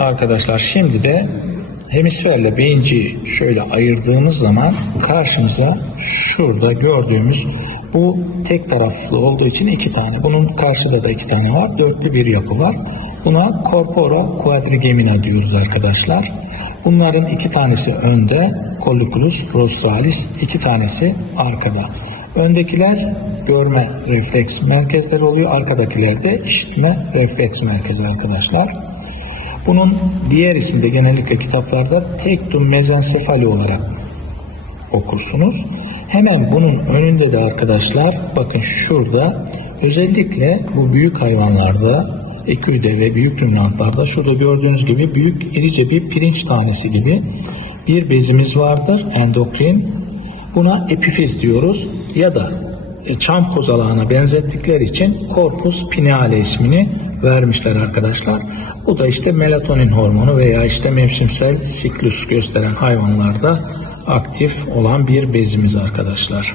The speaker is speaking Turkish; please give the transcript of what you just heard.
arkadaşlar şimdi de hemisferle beyinci şöyle ayırdığımız zaman karşımıza şurada gördüğümüz bu tek taraflı olduğu için iki tane. Bunun karşıda da iki tane var. Dörtlü bir yapı var. Buna corpora quadrigemina diyoruz arkadaşlar. Bunların iki tanesi önde, colliculus rostralis, iki tanesi arkada. Öndekiler görme refleks merkezleri oluyor, arkadakiler de işitme refleks merkezi arkadaşlar. Bunun diğer ismi de genellikle kitaplarda tektum mezensefali olarak okursunuz. Hemen bunun önünde de arkadaşlar bakın şurada özellikle bu büyük hayvanlarda eküde ve büyük ruminantlarda şurada gördüğünüz gibi büyük irice bir pirinç tanesi gibi bir bezimiz vardır endokrin. Buna epifiz diyoruz ya da e, çam kozalağına benzettikleri için corpus pineale ismini vermişler arkadaşlar. Bu da işte melatonin hormonu veya işte mevsimsel siklus gösteren hayvanlarda aktif olan bir bezimiz arkadaşlar.